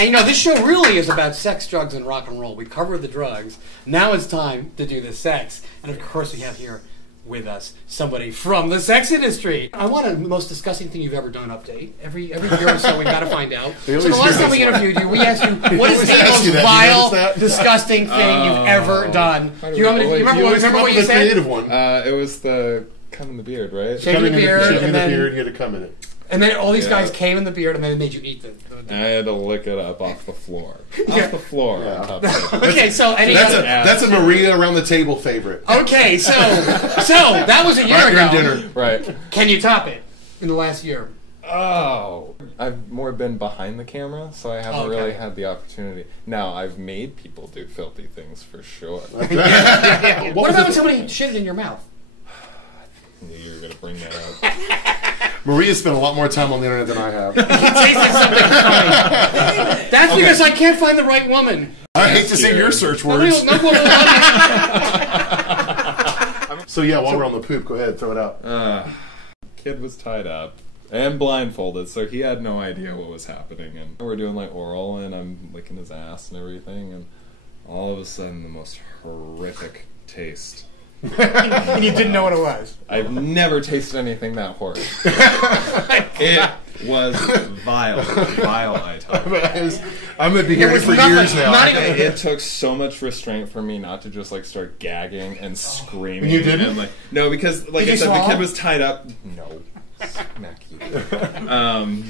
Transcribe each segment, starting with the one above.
And you know, this show really is about sex, drugs, and rock and roll. We covered the drugs. Now it's time to do the sex. And of course, we have here with us somebody from the sex industry. I want the most disgusting thing you've ever done update. Every year or so, we've got to find out. So the last time we interviewed you, we asked you, what is the most vile, disgusting thing you've ever done? Do you remember what you said? Creative one. It was the cum in the beard, right? Shaving the beard, and then you had to cum in it. And then all these guys came in the beard, and then they made you eat the I had to lick it up off the floor. Off the floor. Yeah. On top of it. Okay, so that's a Maria around the table favorite. Okay, so that was a year ago. Dinner. Right. Can you top it in the last year? Oh, I've more been behind the camera, so I haven't really had the opportunity. Now, I've made people do filthy things for sure. Yeah. What about when somebody shitted in your mouth? I knew you were going to bring that up. Maria spent a lot more time on the internet than I have. It tastes like something funny. That's because I can't find the right woman. I hate to say your search words. So yeah, while we're on the poop, go ahead, throw it out. Kid was tied up and blindfolded, so he had no idea what was happening. And we're doing like oral, and I'm licking his ass and everything, and all of a sudden, the most horrific taste. And you didn't know what it was. I've never tasted anything that horrid. It was vile. Vile, I tell you. I'm going to be hearing it for years now. It took so much restraint for me not to just like start gagging and screaming. You didn't? And, like, no, because like I said, the kid was tied up. No. Smack you.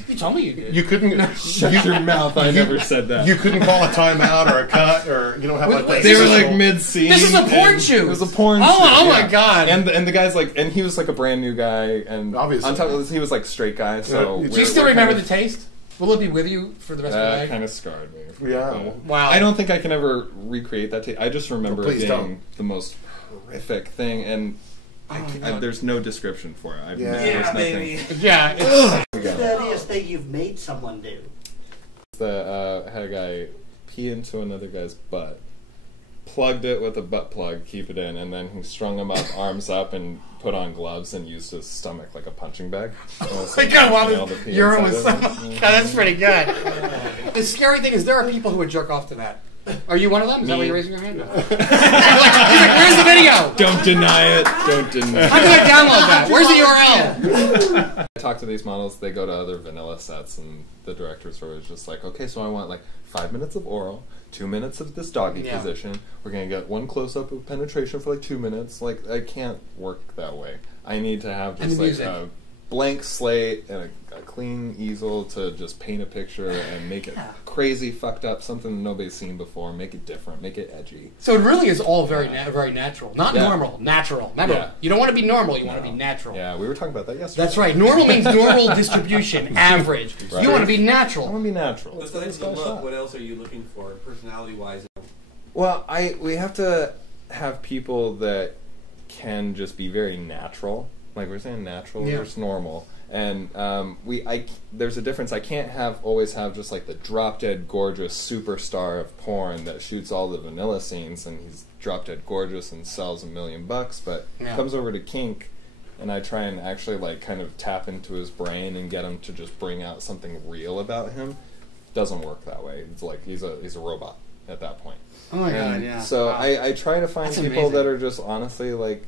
You told me you did. You couldn't shut your mouth. I never said that. You couldn't call a timeout or a cut, or you don't have like that. They were like mid-scene. This is a porn shoot. It was a porn shoot. Oh my god! And the guy's like, and he was like a brand new guy, and obviously on top of this, he was like straight guy. So do you still remember the taste? Will it be with you for the rest of the night? That kind of scarred me. Yeah. Wow. I don't think I can ever recreate that taste. I just remember it being don't. the most horrific thing, and there's no description for it. Yeah, baby. Yeah. What's the deadliest thing you've made someone do? I had a guy pee into another guy's butt, plugged it with a butt plug, keep it in, and then he strung him up, arms up, and put on gloves and used his stomach like a punching bag. Oh my god, wow, urine was so much. God, that's pretty good. The scary thing is there are people who would jerk off to that. Are you one of them? Is that why you're raising your hand? No. He's like, where's the video? Don't deny it. Don't deny it. How can I download that? Where's the URL? I talk to these models, they go to other vanilla sets, and the directors were always just like, okay, so I want like 5 minutes of oral, 2 minutes of this doggy position. We're going to get one close-up of penetration for like 2 minutes. Like, I can't work that way. I need to have just like a blank slate and a clean easel to just paint a picture and make it crazy, fucked up, something nobody's seen before, make it different, make it edgy. So it really is all very very natural. Not normal, natural. Remember, you don't want to be normal, you want to be natural. Yeah, we were talking about that yesterday. That's right. Normal means normal distribution, average. Right. You want to be natural. I want to be natural. Besides the look, what else are you looking for, personality-wise? Well, we have to have people that can just be very natural. Like we're saying natural versus normal. And there's a difference. I can't always have just like the drop-dead gorgeous superstar of porn that shoots all the vanilla scenes and he's drop-dead gorgeous and sells $1 million, but comes over to kink and I try and actually like kind of tap into his brain and get him to just bring out something real about him. Doesn't work that way. It's like he's a robot at that point. Oh my god, yeah. So I try to find people that are just honestly like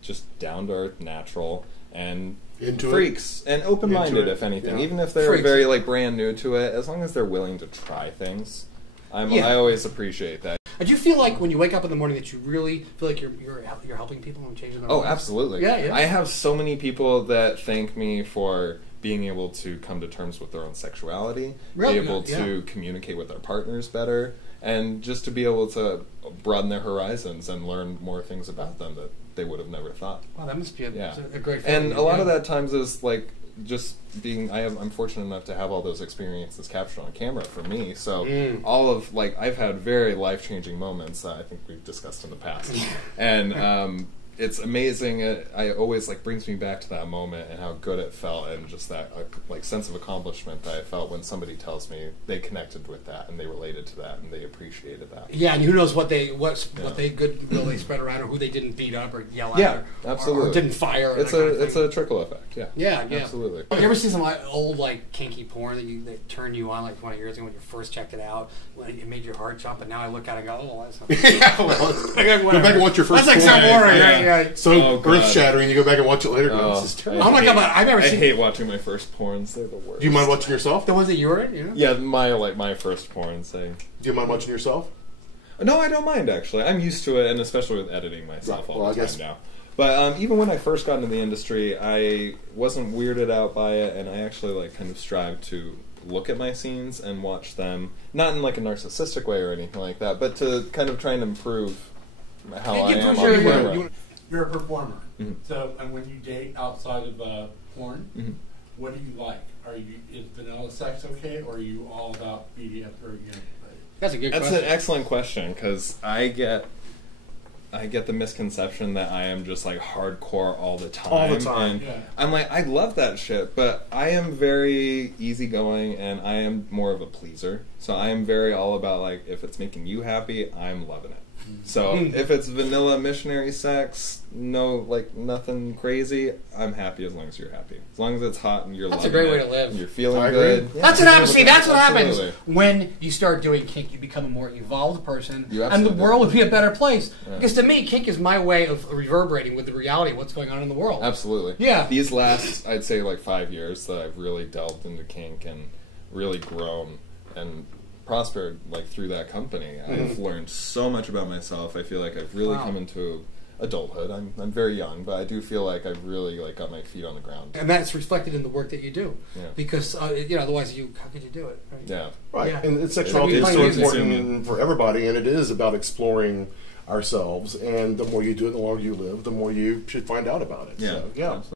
just down to earth, natural, and into freaks and open-minded, if anything. Even if they're very like brand new to it, as long as they're willing to try things, I always appreciate that. Do you feel like when you wake up in the morning that you really feel like you're helping people and changing their lives? Oh, absolutely. Yeah. I have so many people that thank me for being able to come to terms with their own sexuality, be able to communicate with their partners better, and just to be able to broaden their horizons and learn more things about them that they would have never thought. Wow, that must be a great feeling. And a lot of that times is like just being, I'm fortunate enough to have all those experiences captured on camera for me. So all of, like, I've had very life-changing moments I think we've discussed in the past. And it's amazing. I always like brings me back to that moment and how good it felt, and just that like sense of accomplishment that I felt when somebody tells me they connected with that and they related to that and they appreciated that. Yeah, and who knows what they goodwill they spread around, or who they didn't beat up or yell at, absolutely. or didn't fire. It's a trickle effect. Yeah, absolutely. You ever see some like old like kinky porn that turned you on like 20 years ago when you first checked it out? When it made your heart jump, and now I look at it and go, oh, that's not Yeah, well, go back and watch your first. That's like porn. so boring. Right. So earth shattering. You go back and watch it later. Oh, This is terrible. Oh my god! I've never I seen. hate watching my first porns. They're the worst. Do you mind watching yourself? The ones that you were in, you know? Yeah, my first porns. Do you mind watching yourself? No, I don't mind actually. I'm used to it, and especially with editing myself all the time now. But even when I first got into the industry, I wasn't weirded out by it, and I actually like kind of strived to look at my scenes and watch them, not in like a narcissistic way or anything like that, but to kind of try and improve how I am on camera. You're a performer, Mhm. so and when you date outside of porn, Mhm. what do you like? Is vanilla sex okay, or are you all about BDS or That's a good That's question. an excellent question, because I get the misconception that I am just like hardcore all the time. All the time. And Yeah. I'm like, I love that shit, but I am very easygoing and I am more of a pleaser. So I am very all about like, if it's making you happy, I'm loving it. So if it's vanilla missionary sex, no, like nothing crazy, I'm happy as long as you're happy. As long as it's hot and you're That's a loving great way it to live. and you're feeling I good. agree. That's what happens. See, that's what happens Absolutely. when you start doing kink. You become a more evolved person, You and the absolutely world do. would be a better place. Yeah. Because to me, kink is my way of reverberating with the reality of what's going on in the world. Absolutely. Yeah. These last, I'd say, like 5 years that I've really delved into kink and really grown and prospered like through that company. I've learned so much about myself. I feel like I've really come into adulthood. I'm very young, but I do feel like I've really like got my feet on the ground. And that's reflected in the work that you do. Yeah. Because otherwise, how could you do it? Right? Yeah. Right, Yeah. and sexuality It's is so really important for everybody, and it is about exploring ourselves. And the more you do it, the longer you live, the more you should find out about it. Yeah. So, yeah. Absolutely.